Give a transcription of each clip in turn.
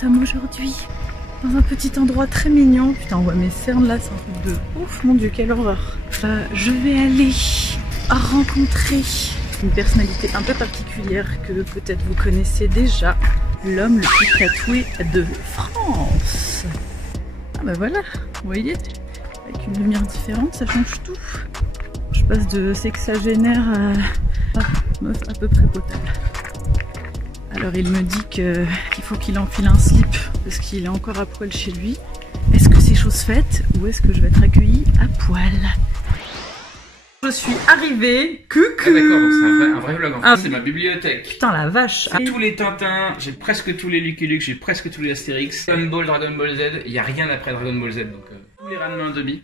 sommes aujourd'hui dans un petit endroit très mignon. Putain, on voit mes cernes là, c'est un truc de ouf, mon dieu, quelle horreur. Je vais aller rencontrer une personnalité un peu particulière que peut-être vous connaissez déjà. L'homme le plus tatoué de France. Ah bah voilà, vous voyez, avec une lumière différente, ça change tout. Je passe de sexagénaire à meuf à peu près potable. Alors il me dit qu'il faut qu'il enfile un slip parce qu'il est encore à poil chez lui. Est-ce que c'est chose faite ou est-ce que je vais être accueillie à poil? Je suis arrivée, coucou. Ah d'accord, c'est un vrai vlog en fait, c'est ma bibliothèque. Putain la vache. C'est tous les Tintins, j'ai presque tous les Lucky Luke, j'ai presque tous les Astérix. Dragon Ball Z, il n'y a rien après Dragon Ball Z, donc tous les Ranma 2B.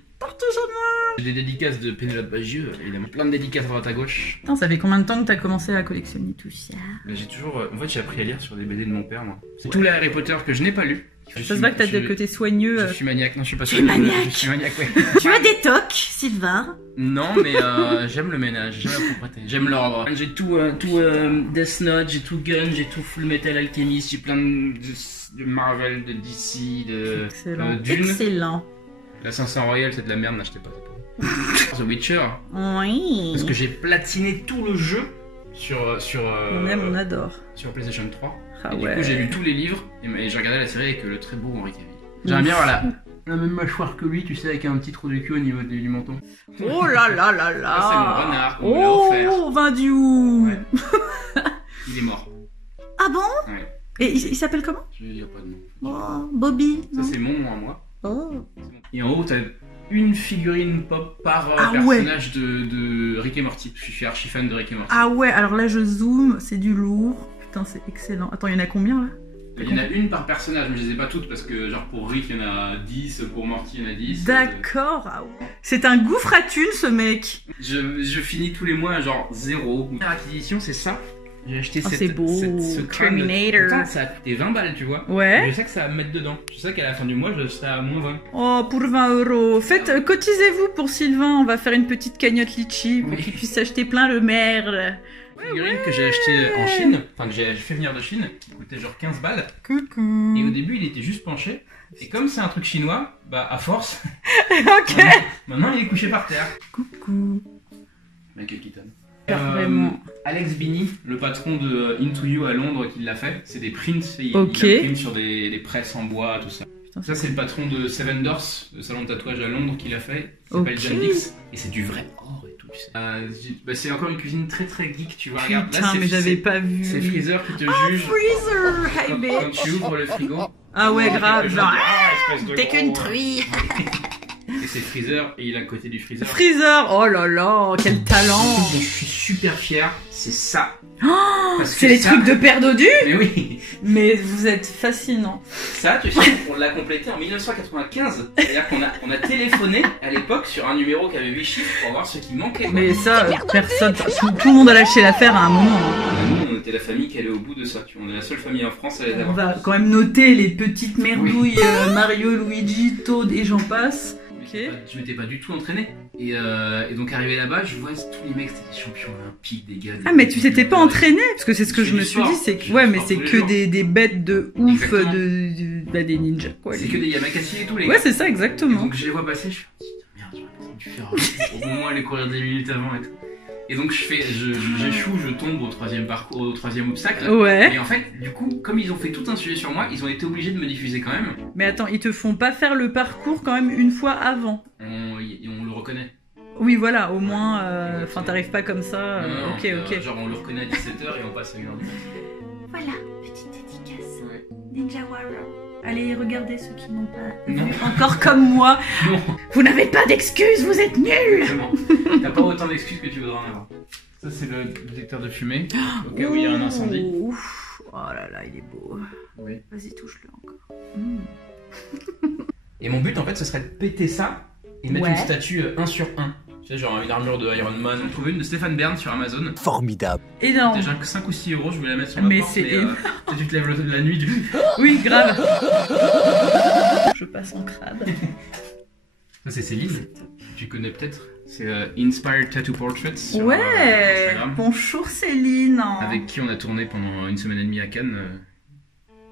J'ai des dédicaces de Pénélope Bagieux, il y a plein de dédicaces à droite à gauche. Putain, ça fait combien de temps que t'as commencé à collectionner tout ça? Là j'ai toujours, en fait j'ai appris à lire sur des BD de mon père moi. C'est tous les Harry Potter que je n'ai pas lu. Ça se voit que t'as des côtés soigneux. Je suis maniaque, non je suis pas Tu es maniaque. Je suis maniaque, ouais. Tu as des tocs, Sylvain? Non mais j'aime le ménage, j'aime la propreté, j'aime l'ordre. J'ai tout Death Note, j'ai tout Gun, j'ai tout Full Metal Alchemist, j'ai plein de Marvel, de DC, de Excellent. Dune. Excellent. L'Assassin Royal c'est de la merde, n'achetez pas, c'est pas. The Witcher. Oui. Parce que j'ai platiné tout le jeu sur On aime, on adore. sur PlayStation 3. Ah et ouais. Du coup j'ai lu tous les livres et j'ai regardé la série avec le très beau Henri Cavill. J'aimerais bien voilà. La même mâchoire que lui, tu sais, avec un petit trou de cul au niveau du menton. Oh là là là là. Ça, c'est mon renard qu'on me l'a offert. Oh, Vindiou. Ouais. Il est mort. Ah bon? Ouais. Et il s'appelle comment? Je dis pas de nom. Oh, Bobby. Ça c'est mon nom à moi. Oh. Et en haut t'as une figurine pop par personnage de Rick et Morty. Je suis archi fan de Rick et Morty. Ah ouais, alors là je zoome, c'est du lourd. Putain, c'est excellent. Attends, il y en a combien là? Il y en a une par personnage, mais je les ai pas toutes parce que genre pour Rick il y en a 10, pour Morty il y en a 10. D'accord. Ah ouais. C'est un gouffre à thunes ce mec. Je finis tous les mois genre 0. La acquisition c'est ça. J'ai acheté c'est beau. ce crâne. Terminator. Putain, ça a coûté 20 balles, tu vois. Ouais. Je sais que ça va me mettre dedans. Je sais qu'à la fin du mois, je serai à moins 20. Oh, pour 20 €. Faites, cotisez-vous pour Sylvain. On va faire une petite cagnotte litchi pour qu'il puisse acheter plein le merde. Figurine que j'ai acheté en Chine, enfin que j'ai fait venir de Chine, qui coûtait genre 15 balles. Coucou. Et au début, il était juste penché. Et comme c'est un truc chinois, bah à force. Ok. Maintenant, il est couché par terre. Coucou. Michael Keaton. Vraiment. Alex Bini, le patron de Into You à Londres, qui l'a fait. C'est des prints. Il Ok. a print sur des presses en bois, tout ça. Putain, Ça, c'est le patron de Seven Doors, le salon de tatouage à Londres, qui l'a fait. Il s'appelle Ok. John Dix. Et c'est du vrai or et tout, tu sais. Bah, c'est encore une cuisine très très geek, tu vois. Regarde, là, Putain, mais j'avais pas vu. C'est Freezer qui te juge. Freezer, hey Quand bitch. tu ouvres le frigo. Ah ouais, grave, genre, espèce de t'es gros. qu'une truie. Et c'est Freezer, et il est à côté du Freezer. Freezer, oh là là, quel talent. Je suis super fier, c'est ça. Oh, Parce que c'est les ça- trucs de père dodu. Mais oui, Mais vous êtes fascinant. ça, tu sais, on l'a complété en 1995. C'est-à-dire qu'on a téléphoné à l'époque sur un numéro qui avait 8 chiffres pour voir ce qui manquait. Quoi. Mais ça, personne, tout le monde a lâché l'affaire à un moment. hein. Nous, on était la famille qui allait au bout de ça. Tu vois, on est la seule famille en France à les On avoir. va quand même noter les petites merdouilles Mario, Luigi, Toad et j'en passe. Ok. Je m'étais pas du tout entraîné. Et donc arrivé là-bas, je vois tous les mecs, c'était des champions olympiques, des gars. Ah mais tu t'étais pas entraîné? Parce que c'est ce que Je je fais me du suis sport. dit, c'est Je que fais ouais du mais sport c'est tous les que jours. des bêtes de ouf Exactement. bah, des ninjas quoi. C'est que des Yamakasi et tout, les gars. Ouais c'est ça Et exactement. donc je les vois passer, je fais merde, j'aurais dû faire au moins aller courir 10 minutes avant et tout. Et donc j'échoue, je tombe au troisième obstacle. Ouais. Et en fait, du coup, comme ils ont fait tout un sujet sur moi, ils ont été obligés de me diffuser quand même. Mais attends, ils te font pas faire le parcours quand même une fois avant. On le reconnaît. Oui voilà, au moins, Ouais, enfin t'arrives pas comme ça. Non, Ok ok. Genre on le reconnaît à 17h et on passe à 1h du matin. Voilà, petite dédicace. Ouais. Ninja Warrior. Allez, regardez ceux qui n'ont pas Non. vu encore comme moi. Non, Vous n'avez pas d'excuses, vous êtes nuls. vraiment. T'as pas autant d'excuses que tu voudras en avoir. Ça, c'est le détecteur de fumée, au cas où il y a un incendie. Ouf. Oh là là, il est beau. Oui. Vas-y, touche-le encore. Et mon but, en fait, ce serait de péter ça et mettre Ouais. une statue 1 sur 1. Tu sais, genre une armure de Iron Man. On trouvé une de Stéphane Bern sur Amazon. Formidable. Énorme. Déjà que 5 ou 6 euros, je voulais la mettre sur ma Mais porte, c'est mais énorme. tu te lèves la nuit du... Oui, grave. Je passe en crade. Ça, c'est Céline. Tu connais peut-être. C'est Inspired Tattoo Portraits sur Ouais. Instagram. Bonjour Céline. Avec qui on a tourné pendant une semaine et demie à Cannes.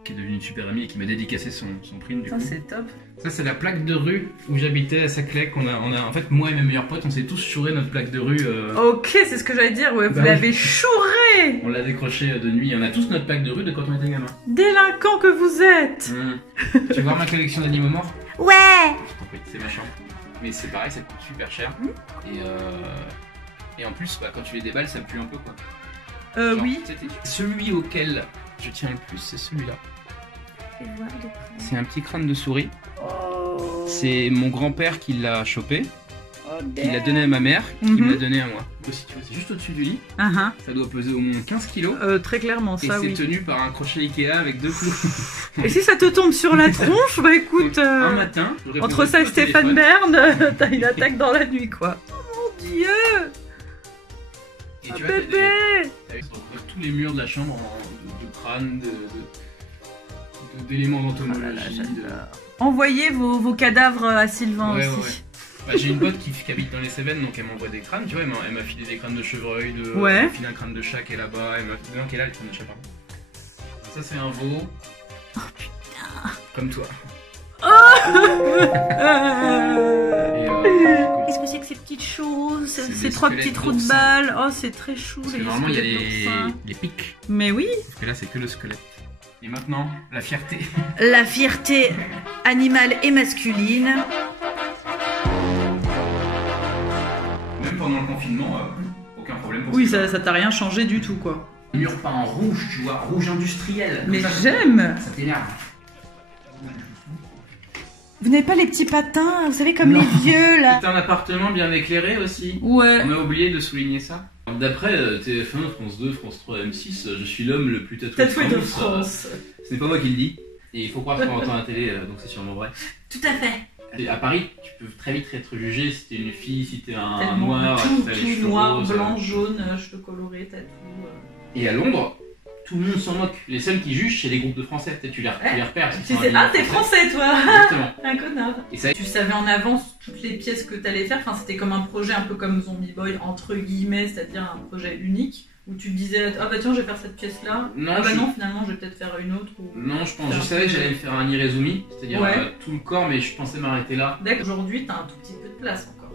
qui est devenue une super amie et qui m'a dédicacé son print du Ça coup. c'est top. Ça c'est la plaque de rue où j'habitais à Saclay. En fait, moi et mes meilleurs potes, on s'est tous chouré notre plaque de rue. Ok, c'est ce que j'allais dire, ouais, vous Bah oui. l'avez chouré. On l'a décroché de nuit. On a tous notre plaque de rue de quand on était gamin. Délinquant que vous êtes. Tu veux voir ma collection d'animaux morts? Ouais. Oui, c'est ma chambre. Mais c'est pareil, ça coûte super cher. Et en plus, bah, quand tu les déballes, ça pue un peu quoi. Genre, Oui. Celui auquel je tiens le plus, c'est celui-là. C'est un petit crâne de souris. Oh. C'est mon grand-père qui l'a chopé, Oh, qui l'a donné à ma mère, qui me l'a Mhm. donné à moi. Aussi, tu vois, c'est juste au-dessus du lit. Uh-huh. Ça doit peser au moins 15 kilos. Très clairement, Et ça c'est oui. tenu par un crochet Ikea avec 2 clous. Et si ça te tombe sur la tronche, bah écoute, Un matin, je entre répondais ça et au Stéphane téléphone. Bern, t'as une attaque dans la nuit quoi. Oh mon dieu. Et Un tu vois, bébé. t'as tous les murs de la chambre de crâne, d'éléments Oh là d'entomologie. là, j'adore. Envoyez vos cadavres à Sylvain Ouais, aussi. ouais, ouais. Bah, j'ai une pote qui habite dans les Cévennes, donc elle m'envoie des crânes, tu vois, elle m'a filé des crânes de chevreuil, Ouais. elle m'a filé un crâne de chat qui est là-bas, elle m'a filé un qui est là, le crâne de chat, pardon. Ça c'est un veau. Oh putain. Comme toi. Euh, Et Qu'est-ce que c'est que ces petites choses, C'est ces des 3 squelettes petits trous de d'oursins. balles? Oh, c'est très chou parce que les normalement il y a squelettes d'oursins. les pics, Mais oui. parce que là c'est que le squelette. Et maintenant, la fierté. La fierté animale et masculine. Même pendant le confinement, aucun problème pour Oui, ce ça t'a rien changé du tout quoi. mur peint en rouge, tu vois, rouge industriel. Mais Ça, j'aime. ça t'énerve. Vous n'avez pas les petits patins, vous savez, comme Non. les vieux là. C'est un appartement bien éclairé aussi. Ouais. On a oublié de souligner ça. D'après TF1, France 2, France 3, M6, je suis l'homme le plus tatoué Tatoué de France. Ce n'est pas moi qui le dis. Et il faut croire qu'on entend à la télé, donc c'est sûrement vrai. Tout à fait. Et à Paris, tu peux très vite être jugé si t'es une fille, si t'es un Tellement noir, si t'as les tout cheveux noir, roses. blanc, jaune, cheveux colorés, tatou. Et à Londres, tout le monde s'en moque. Les seuls qui jugent, c'est les groupes de français. Peut-être tu les repères. parce Tu qu'ils sont sais, habillés en t'es français toi. Exactement. Un connard. Et ça, Tu savais en avance toutes les pièces que t'allais faire. Enfin, c'était comme un projet un peu comme Zombie Boy entre guillemets, c'est-à-dire un projet unique où tu te disais ah bah tiens je vais faire cette pièce là. Non, Ah bah je- non finalement je vais peut-être faire une autre. Ou... non, je savais que j'allais me faire un irezumi, c'est-à-dire Ouais. tout le corps, mais je pensais m'arrêter là. D'accord. Aujourd'hui t'as un tout petit peu de place encore.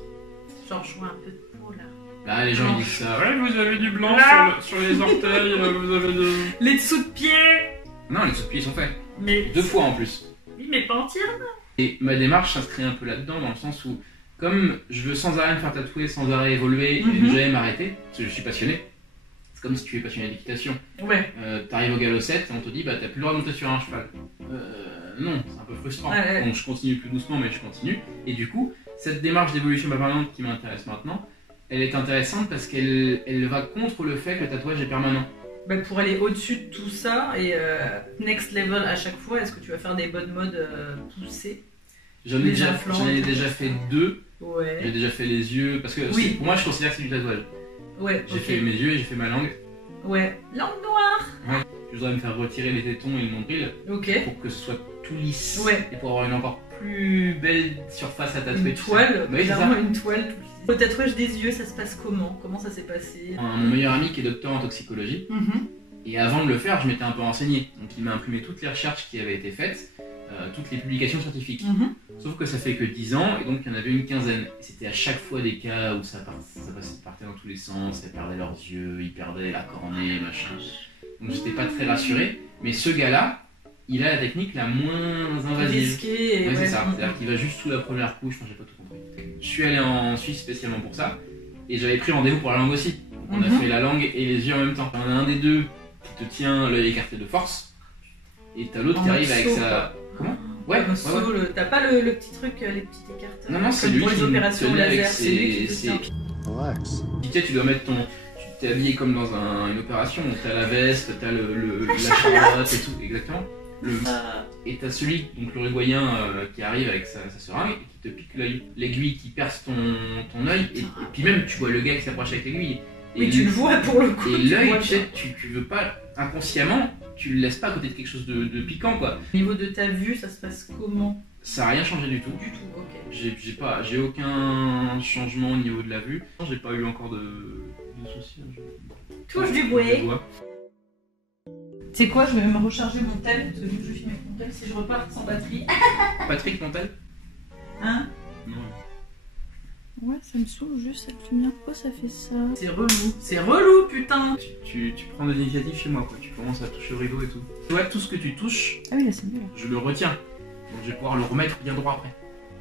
Genre je vois un peu de peau là. Là, les gens ils disent ça. Ouais, vous avez du blanc Là. sur les orteils, vous avez de. Les dessous de pied. Non, les sous-pieds ils sont faits. Mais 2 fois en plus. oui mais pas entière. Et ma démarche s'inscrit un peu là-dedans, dans le sens où, comme je veux sans arrêt me faire tatouer, sans arrêt évoluer, et ne jamais m'arrêter, parce que je suis passionné, c'est comme si tu es passionné d'équitation. Ouais. T'arrives au galop 7 et on te dit, bah t'as plus le droit de monter sur un cheval. Non, c'est un peu frustrant. Ouais. Donc je continue plus doucement, mais je continue. Et du coup, cette démarche d'évolution permanente qui m'intéresse maintenant, elle est intéressante parce elle va contre le fait que le tatouage est permanent. Bah, pour aller au-dessus de tout ça et next level à chaque fois, est-ce que tu vas faire des bonnes modes poussées? J'en ai, Les déjà, implants, j'en ai tout déjà ça. fait 2. Ouais. J'ai déjà fait les yeux, parce que Oui. pour moi je considère que c'est du tatouage. Ouais. J'ai ok. fait mes yeux et j'ai fait ma langue. Ouais. Langue noire. Je voudrais me faire retirer les tétons et le nombril Ok. pour que ce soit tout lisse. Ouais. Et pour avoir une encore plus belle surface à tatouer. Une tu sais. toile. Bah oui, c'est ça. Clairement une toile. Le tatouage des yeux, ça se passe comment? Comment ça s'est passé? Mon meilleur ami qui est docteur en toxicologie. Mhm. Et avant de le faire, je m'étais un peu renseigné. Donc il m'a imprimé toutes les recherches qui avaient été faites, toutes les publications scientifiques. Mhm. Sauf que ça fait que 10 ans, et donc il y en avait une quinzaine. Et c'était à chaque fois des cas où ça partait dans tous les sens, elles perdaient leurs yeux, ils perdaient la cornée, machin. Donc j'étais pas très rassuré. Mais ce gars-là, il a la technique la moins invasive. Risqué et Ouais, c'est ouais. ça. C'est-à-dire qu'il va juste sous la première couche, enfin j'ai pas tout compris. Je suis allé en Suisse spécialement pour ça, et j'avais pris rendez-vous pour la langue aussi. Donc on a Mhm. fait la langue et les yeux en même temps. On a un des deux qui te tient l'œil écarté de force, et t'as l'autre En qui arrive avec saut, sa... quoi. Comment? Ouais, Comme ouais, saut, ouais. T'as pas le petit truc, les petits écarteurs? Non, non, c'est Comme lui pour les qui me opérations tenait avec laser, c'est lui qui te ses- tient. Relax. Puis tu sais, tu dois mettre ton... Tu t'es habillé comme dans une opération, donc t'as la veste, t'as la charlotte et tout, exactement. Et t'as celui, donc l'uruguayen, qui arrive avec sa seringue et qui te pique l'œil. L'aiguille qui perce ton œil, et puis même tu vois le gars qui s'approche avec l'aiguille. Et Mais tu le vois pour le coup. Et tu l'œil, vois tu bien. sais, tu veux pas, inconsciemment, tu le laisses pas à côté de quelque chose de piquant, quoi. Au niveau de ta vue, ça se passe comment? Ça a rien changé du tout. Du tout, ok. J'ai aucun changement au niveau de la vue. J'ai pas eu encore de soucis. Touche du bois. Tu sais quoi, je vais même recharger mon tel, parce que vu que je filme avec mon tel, si je repars sans batterie. Patrick Montel? Hein? Non. Ouais, ça me saoule juste cette lumière, pourquoi ça fait ça? C'est relou, putain! Tu prends de l'initiative chez moi, quoi. Tu commences à toucher au rideau et tout. Tu vois, tout ce que tu touches, Ah oui, là c'est mieux là. je le retiens. Donc je vais pouvoir le remettre bien droit après.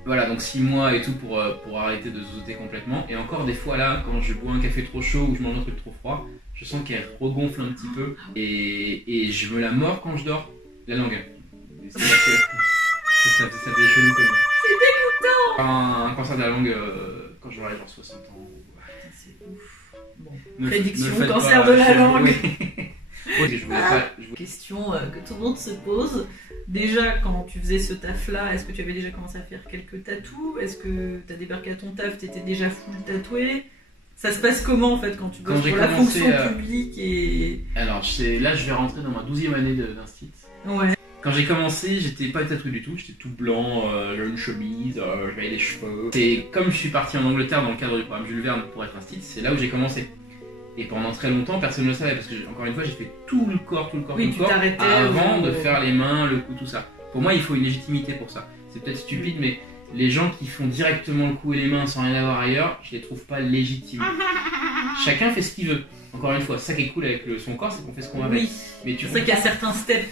Voilà, donc 6 mois et tout pour arrêter de zozoter complètement. Et encore des fois là, quand je bois un café trop chaud ou je mange un truc trop froid, je sens qu'elle regonfle un petit peu. Et je me la mords quand je dors. La langue. Et ça faisait chelou comme ça. C'est dégoûtant! Un cancer de la langue quand j'aurai genre 60 ans. C'est ouf. Bon. Ne Prédiction faites cancer pas, de la langue. Oui, je voulais pas. Question que tout le monde se pose. Déjà, quand tu faisais ce taf-là, est-ce que tu avais déjà commencé à faire quelques tatous? Est-ce que tu as débarqué à ton taf, t'étais déjà full tatoué? Ça se passe comment en fait quand tu bosses pour la fonction publique et... Alors là, je vais rentrer dans ma 12e année d'instit. Ouais. Quand j'ai commencé, j'étais pas tatoué du tout, j'étais tout blanc, j'avais une chemise, j'avais des cheveux. C'est comme je suis parti en Angleterre dans le cadre du programme Jules Verne pour être instit, c'est là où j'ai commencé. Et pendant très longtemps, personne ne le savait parce que, encore une fois, j'ai fait tout le corps avant de faire les mains, le cou, tout ça. Pour moi, il faut une légitimité pour ça. C'est peut-être stupide, mais les gens qui font directement le cou et les mains sans rien avoir ailleurs, je les trouve pas légitimes. Chacun fait ce qu'il veut. Encore une fois, ça qui est cool avec son corps, c'est qu'on fait ce qu'on veut avec. Mais c'est vrai qu'il y a certains steps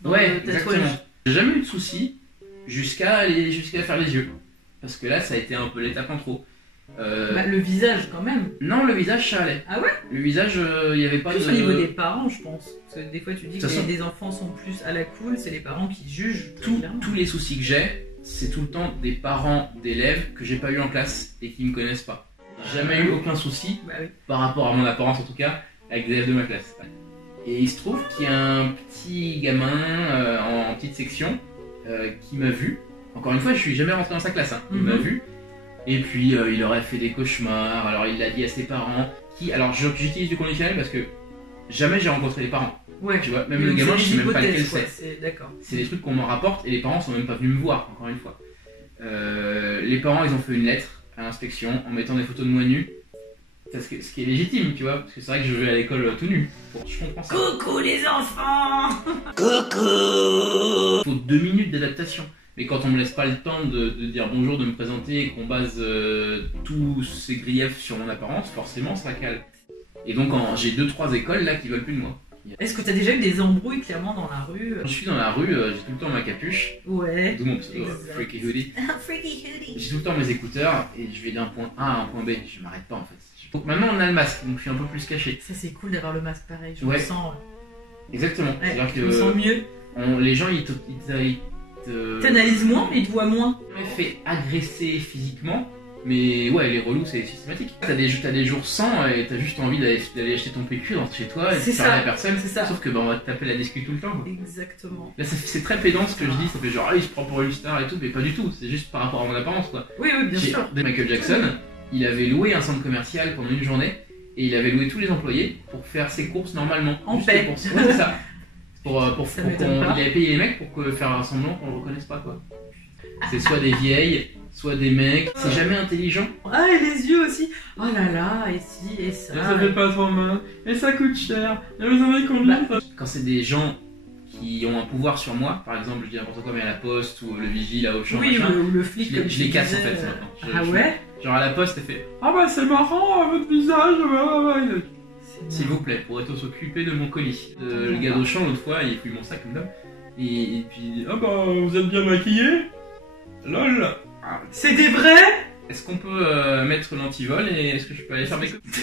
dans le tatouage. Exactement. J'ai jamais eu de soucis jusqu'à faire les yeux. Parce que là, ça a été un peu l'étape en trop. Le visage quand même. Non, le visage ça allait. Ah ouais? Le visage, il n'y avait pas plus au niveau des parents, je pense. Parce que des fois tu dis que des enfants sont plus à la cool, c'est les parents qui jugent. Tous les soucis que j'ai, c'est tout le temps des parents d'élèves que j'ai pas eu en classe et qui me connaissent pas. J'ai jamais eu aucun souci par rapport à mon apparence en tout cas avec des élèves de ma classe. Et il se trouve qu'il y a un petit gamin en petite section qui m'a vu. Encore une fois, je suis jamais rentré dans sa classe. Il m'a vu. Et puis il aurait fait des cauchemars, alors il l'a dit à ses parents, alors j'utilise du conditionnel parce que jamais j'ai rencontré les parents. Ouais. Tu vois, même le gamin, je sais même pas lequel c'est. C'est des trucs qu'on m'en rapporte et les parents sont même pas venus me voir, encore une fois. Les parents, ils ont fait une lettre à l'inspection en mettant des photos de moi nu. Ce qui est légitime, tu vois, parce que c'est vrai que je vais à l'école tout nu. Bon, je comprends ça. Coucou les enfants. Coucou. Il faut 2 minutes d'adaptation. Mais quand on me laisse pas le temps de dire bonjour, de me présenter et qu'on base tous ces griefs sur mon apparence, forcément ça cale. Et donc j'ai 2-3 écoles là qui veulent plus de moi. Est-ce que tu as déjà eu des embrouilles clairement dans la rue? Quand je suis dans la rue, j'ai tout le temps ma capuche. Ouais. D'où mon pseudo Freaky Hoodie. Freaky Hoodie. J'ai tout le temps mes écouteurs et je vais d'un point A à un point B. Je m'arrête pas en fait. Donc maintenant on a le masque, donc je suis un peu plus caché. Ça c'est cool d'avoir le masque pareil, je me sens... Exactement. C'est-à-dire que je me sens mieux. Les gens ils t'analyses moins, mais ils te voient moins. Je me fais agresser physiquement, mais ouais, les relous c'est systématique. T'as des jours sans et t'as juste envie d'aller acheter ton PQ, rentrer chez toi et de parler à personne. C'est ça. Sauf que on va te taper la discute tout le temps. Quoi. Exactement. Là c'est très pédant ce que je dis, ça fait genre il se prend pour une star et tout, mais pas du tout, c'est juste par rapport à mon apparence quoi. Oui, bien sûr. Michael Jackson, il avait loué un centre commercial pendant une journée et il avait loué tous les employés pour faire ses courses normalement. En paix. C'est ça. Il avait payé les mecs pour faire semblant qu'on le reconnaisse pas quoi. C'est soit des vieilles, soit des mecs. C'est jamais intelligent. Ah et les yeux aussi. Oh là là, et si et ça. Et ça fait pas trop mal. Et ça coûte cher. Et vous savez combien Quand c'est des gens qui ont un pouvoir sur moi, par exemple je dis n'importe quoi mais à la poste ou le vigile à Auchan, ou le flic, je les casse en fait maintenant. Ouais. Genre à la poste elle fait ah bah c'est marrant votre visage. S'il vous plaît, pourrait-on s'occuper de mon colis? Le gars d'Auchan, l'autre fois, il fouille mon sac comme d'hab. Et puis, ah bah, vous êtes bien maquillé? Lol. C'est des vrais? Est-ce qu'on peut mettre l'antivol et est-ce que je peux aller faire mes coups? Tu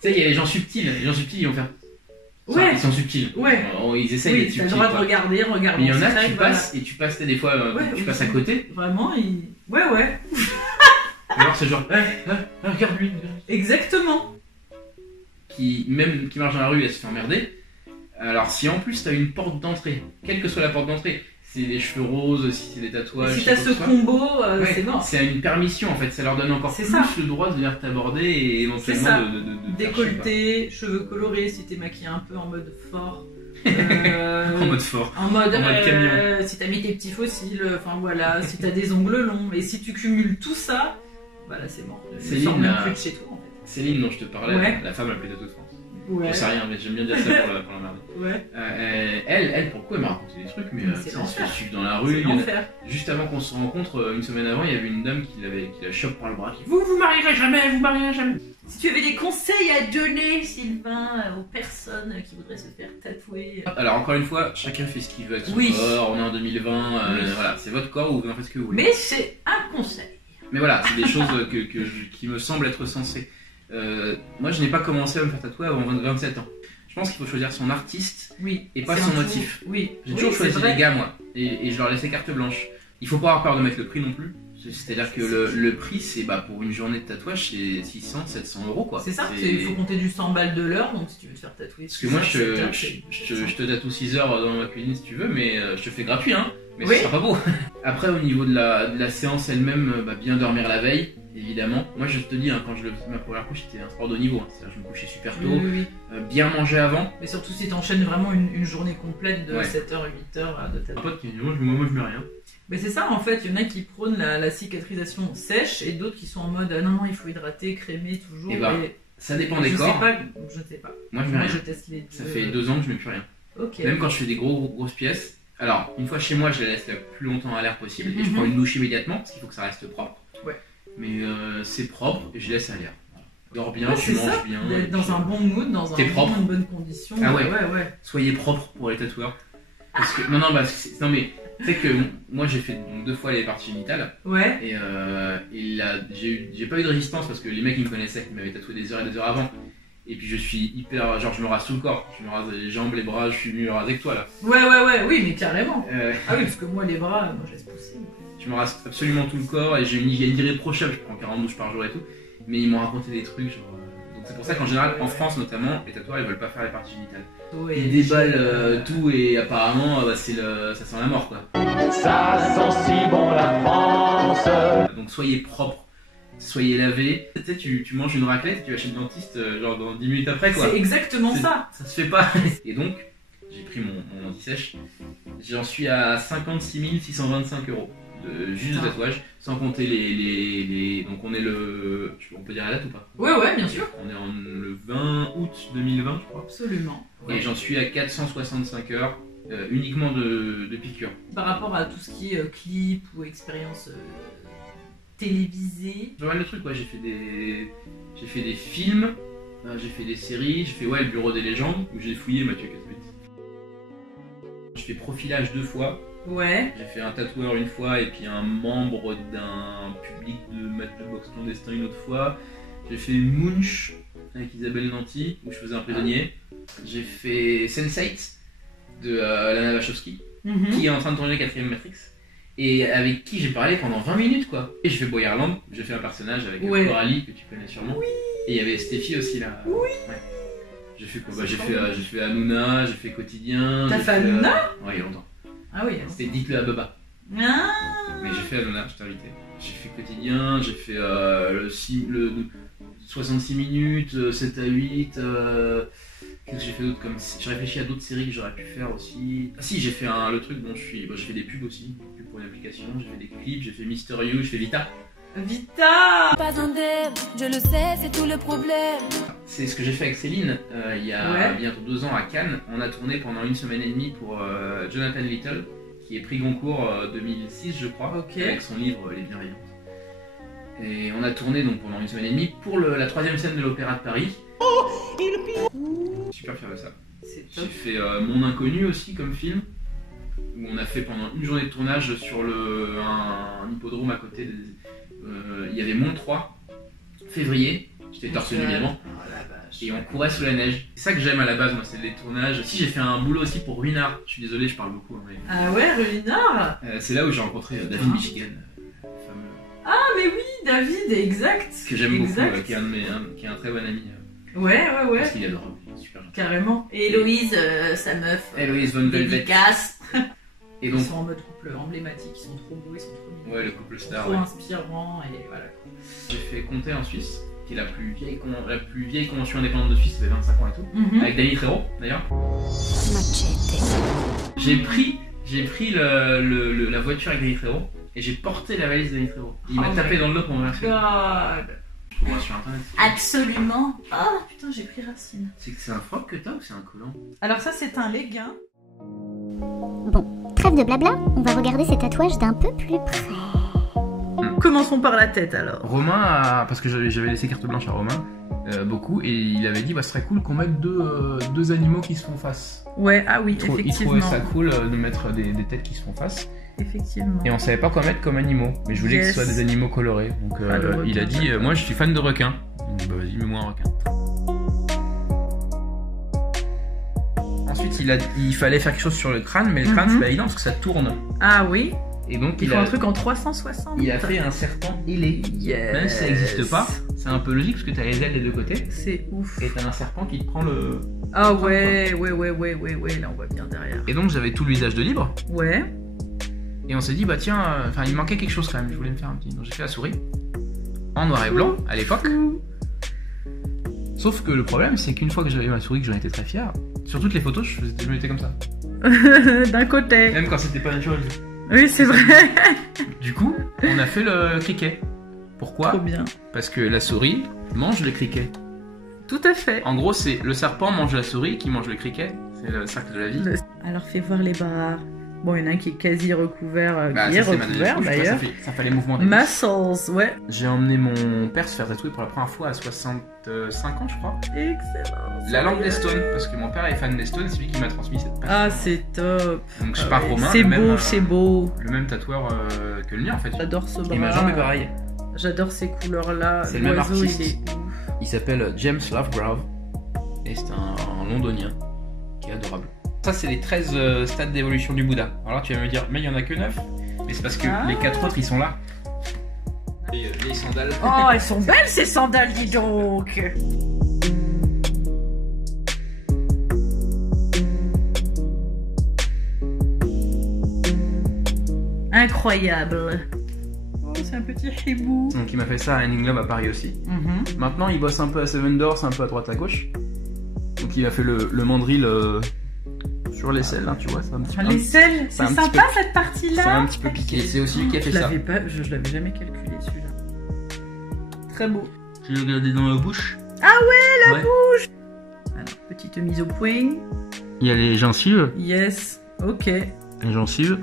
sais, il y a les gens subtils. Les gens subtils, ils vont faire. Ouais. Ils sont subtils. Ouais. Ils essayent d'être subtils. T'as le droit de regarder. Mais il y en a, tu passes et tu passes des fois, tu passes à côté. Vraiment, ouais. Alors c'est genre, regarde-lui. Exactement. Qui marche dans la rue, elle se fait emmerder. Alors si en plus t'as une porte d'entrée, quelle que soit la porte d'entrée, c'est des cheveux roses, si c'est des tatouages... Et si t'as ce combo, c'est mort. C'est une permission en fait, ça leur donne encore plus le droit de venir t'aborder et éventuellement de décolleté, cheveux colorés si t'es maquillé un peu en mode fort. En mode fort. En mode camion. Si t'as mis tes petits fossiles, enfin voilà, si t'as des ongles longs, et si tu cumules tout ça, voilà c'est mort. Céline, sors même plus de chez toi en fait. Céline dont je te parlais, la femme la plus tatouée de France. Ouais. J'en sais rien, mais j'aime bien dire ça pour la merde. Ouais. Elle, pour le coup, elle m'a raconté des trucs, mais c'est elle se l'enfer. fait suivre dans la rue. C'est l'enfer. Juste avant qu'on se rencontre, une semaine avant, il y avait une dame qui la chope par le bras. Qui dit, vous marierez jamais, vous marierez jamais. Si tu avais des conseils à donner, Sylvain, aux personnes qui voudraient se faire tatouer. Alors encore une fois, chacun fait ce qu'il veut avec son Oui. corps, on est en 2020, Oui. voilà, c'est votre corps, vous en faites ce que vous voulez. Mais c'est un conseil. Mais voilà, c'est des choses qui me semblent être sensées. Moi je n'ai pas commencé à me faire tatouer avant 27 ans. Je pense qu'il faut choisir son artiste Oui. et pas c'est son un motif. Oui. J'ai Oui, toujours choisi c'est vrai. les gars moi, et je leur laissais carte blanche. Il faut pas avoir peur de mettre le prix non plus. C'est-à-dire que le prix, c'est pour une journée de tatouage, c'est 600, 700 euros quoi. C'est ça, il faut compter du 100 balles de l'heure, donc si tu veux te faire tatouer. Parce que moi je te tatoue 6 heures dans ma cuisine si tu veux, mais je te fais gratuit hein, mais Oui. ce sera pas beau. Après au niveau de la séance elle-même, bien dormir la veille, évidemment. Moi je te dis, hein, quand je le faisais ma première couche, c'était un sport de haut niveau, hein. C'est-à-dire que je me couchais super tôt, Oui. bien manger avant. Mais surtout si t'enchaînes vraiment une journée complète de Ouais. 7h, 8h de tatouage. Un pote qui dit moi je mets rien. Mais c'est ça en fait, il y en a qui prônent la cicatrisation sèche et d'autres qui sont en mode non, il faut hydrater, crémer toujours. Et bah, ça dépend des je corps. je ne sais pas. Moi je mets Moi rien. je teste les deux. Ça fait 2 ans que je mets plus rien. Ok. Même quand je fais des grosses pièces. Alors, une fois chez moi, je la laisse le plus longtemps à l'air possible et je Mhm. prends une douche immédiatement parce qu'il faut que ça reste propre. Ouais. Mais c'est propre et je laisse à l'air. Voilà. Dors bien, Ouais, tu c'est ça, manges bien. et d'être dans puis, un bon mood, dans t'es un propre. une bonne condition. Ah ouais. Ouais. Soyez propre pour les tatoueurs. Parce que, non, mais tu sais que moi j'ai fait donc 2 fois les parties génitales Ouais. et j'ai pas eu de résistance parce que les mecs ils me connaissaient, ils m'avaient tatoué des heures et des heures avant. Et puis je suis hyper. Genre je me rase tout le corps, je me rase les jambes, les bras, je suis mieux rasé que toi là. Ouais, oui, mais carrément. Euh, Ah oui, parce que moi les bras, moi je laisse pousser. Je me rase absolument tout le corps et j'ai une hygiène irréprochable, je prends 40 douches par jour et tout. Mais ils m'ont raconté des trucs genre. Donc c'est pour ça qu'en général, en France notamment, les tatoueurs ils veulent pas faire les parties génitales. Ouais, Ils déballent tout et apparemment ça sent la mort quoi. Ça sent si bon la France. Donc soyez propre, soyez lavé. Tu sais, tu manges une raclette et tu vas chez le dentiste genre dans 10 minutes après quoi. C'est exactement ça. Ça se fait pas. Et donc, j'ai pris mon anti-sèche. J'en suis à 56 625 euros. Juste de tatouage, sans compter les. Donc on est on peut dire la date ou pas? Ouais, bien sûr. On est le 20 août 2020, je crois. Absolument. Et Ouais. j'en suis à 465 heures uniquement de piqûres. Par rapport à tout ce qui est clip ou expérience télévisée. Pas mal de trucs, ouais. J'ai fait des films, j'ai fait des séries, j'ai fait le Bureau des légendes où j'ai fouillé Mathieu Kassovitz. J'ai fait Profilage 2 fois. Ouais. J'ai fait un tatoueur une fois et puis un membre d'un public de match de boxe clandestin une autre fois. J'ai fait Munch avec Isabelle Nanty où je faisais un prisonnier. J'ai fait Sense8 de Lana Wachowski qui est en train de tourner le 4ème Matrix et avec qui j'ai parlé pendant 20 minutes quoi. Et j'ai fait Boyerland, j'ai fait un personnage avec Ouais. Coralie que tu connais sûrement. Et il y avait Steffi aussi là. Oui. Ouais. J'ai fait quoi? J'ai fait Hanouna, j'ai fait Quotidien. T'as j'ai fait Hanouna? Ouais, il y a longtemps. Ah oui. C'était Dites-le à Baba. Ah. Mais j'ai fait Hanouna, je t'ai invité. J'ai fait Quotidien, j'ai fait le 66 minutes, 7 à 8. Qu'est-ce que j'ai fait d'autre comme. J'ai réfléchi à d'autres séries que j'aurais pu faire aussi. Ah si, j'ai fait le truc dont j'ai fait des pubs aussi, des pubs pour une application, j'ai fait des clips, j'ai fait Mister You, j'ai fait Vita. Vita. Pas indemne, je le sais, c'est tout le problème. C'est ce que j'ai fait avec Céline il y a Ouais. bientôt 2 ans à Cannes. On a tourné pendant 1 semaine et demie pour Jonathan Little, qui est prix Goncourt 2006 je crois, Ok. avec son livre Les Bienveillantes. Et on a tourné donc pendant 1 semaine et demie pour la 3ème scène de l'Opéra de Paris. Super fier de ça. C'est J'ai top. fait Mon Inconnu aussi comme film, où on a fait pendant une journée de tournage sur un hippodrome à côté. Il y avait Mont 3, février, j'étais torse nu évidemment, Oh la vache. et on courait sous la neige. C'est ça que j'aime à la base, moi, c'est les tournages. Si j'ai fait un boulot aussi pour Ruinard, je suis désolé, je parle beaucoup, hein, mais Ah ouais, Ruinard. c'est là où j'ai rencontré David Michigan, fameux, Ah mais oui, David, exact. que j'aime beaucoup, Exact. qui est un très bon ami, Ouais. parce qu'il est adorable, il est super gentil. Carrément. Et Héloïse, sa meuf. Héloïse Von Velvet. Dédicace. Et Ils donc, sont en mode couple emblématique, ils sont trop beaux, ils sont trop mignons. ouais, le couple star, Trop ouais. inspirants et voilà. J'ai fait Comté en Suisse, qui est la plus vieille convention indépendante de Suisse, ça fait 25 ans et tout, avec Danny Trejo d'ailleurs. J'ai pris la voiture avec Danny Trejo et j'ai porté la valise de Danny Trejo. Il m'a Oh tapé my dans le dos pour me remercier. God. Je vois sur internet. Absolument. Oh putain, j'ai pris racine. C'est un froc que t'as ou c'est un collant? Alors ça, c'est un legging. Bon, trêve de blabla, on va regarder ces tatouages d'un peu plus près. Commençons par la tête alors. Romain a... Parce que j'avais laissé carte blanche à Romain, beaucoup, et il avait dit bah ce serait cool qu'on mette deux animaux qui se font face. Ouais, ah oui, Il effectivement. trouvait ça cool de mettre des têtes qui se font face. Effectivement. Et on savait pas quoi mettre comme animaux, mais je voulais que ce soit des animaux colorés. Donc il a dit moi je suis fan de requins. Donc bah vas-y, mets-moi un requin. Ensuite il fallait faire quelque chose sur le crâne, mais le crâne c'est pas évident parce que ça tourne. Ah oui. Et donc il faut un truc en 360. Il a fait un serpent ailé. Yes. Même si ça n'existe pas, c'est un peu logique parce que t'as les ailes des deux côtés. C'est ouf. Et t'as un serpent qui te prend le... Ah ouais, ouais, là on voit bien derrière. Et donc j'avais tout le visage de libre. Ouais. Et on s'est dit bah tiens, enfin il manquait quelque chose quand même, je voulais me faire un petit... Donc j'ai fait la souris. En noir et blanc à l'époque. Sauf que le problème c'est qu'une fois que j'avais ma souris, que j'en étais très fier, sur toutes les photos je me mettais comme ça. D'un côté. Même quand c'était pas naturel. Oui, c'est vrai. Du coup, on a fait le criquet. Pourquoi? Trop bien. Parce que la souris mange le criquet. Tout à fait. En gros, c'est le serpent mange la souris qui mange le criquet. C'est le cercle de la vie. Alors fais voir les bras. Bon, il y en a un qui est quasi recouvert, Bah, qui est ça, c'est recouvert ma- d'ailleurs. Ça fait les mouvements des Muscles, ouais. J'ai emmené mon père se faire tatouer pour la première fois à 65 ans, je crois. Excellent. La langue des Stones, parce que mon père est fan des Stones, c'est lui qui m'a transmis cette passion. Ah, c'est top. Donc je pars Romain, C'est le beau, même, c'est beau. le même tatoueur que le mien en fait. J'adore ce bras. Et ma jambe est pareille. J'adore ces couleurs-là. C'est le même L'oiseau, artiste. il est ouf. Il s'appelle James Lovegrove et c'est un londonien qui est adorable. Ça, c'est les 13 stades d'évolution du Bouddha. Alors tu vas me dire, mais il y en a que 9. Mais c'est parce que les 4 autres ils sont là. Les sandales. Oh, elles sont belles ces sandales, dis donc. Incroyable. Oh, c'est un petit hibou. Donc il m'a fait ça à Ending Love à Paris aussi. Maintenant il bosse un peu à Seven Doors, un peu à droite à gauche. Donc il a fait le mandrill sur l'aisselle, hein, tu vois. C'est un petit peu, L'aisselle, c'est un petit sympa cette partie-là. c'est un petit peu piqué. C'est aussi lui qui a fait Je ça. l'avais pas, je l'avais jamais calculé celui-là. Très beau. Tu l'as regardé dans la bouche. Ah ouais, Ouais. bouche. Alors, petite mise au point. Il y a les gencives. Yes. Ok. Les gencives.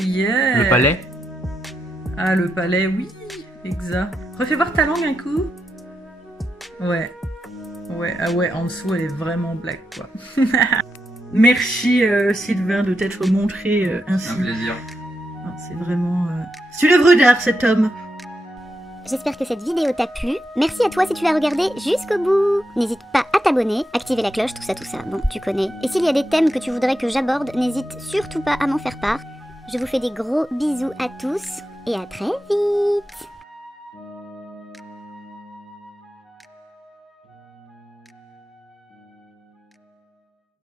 Yeah. Le palais. Ah, le palais, oui. Exact. Refais voir ta langue un coup. Ouais. Ouais, ah ouais, en dessous, elle est vraiment black, quoi. Merci, Sylvain, de t'être montré ainsi. Un plaisir. Ah, c'est vraiment... C'est une œuvre d'art, cet homme. J'espère que cette vidéo t'a plu. Merci à toi si tu l'as regardé jusqu'au bout. N'hésite pas à t'abonner, activer la cloche, tout ça, bon, tu connais. Et s'il y a des thèmes que tu voudrais que j'aborde, n'hésite surtout pas à m'en faire part. Je vous fais des gros bisous à tous et à très vite.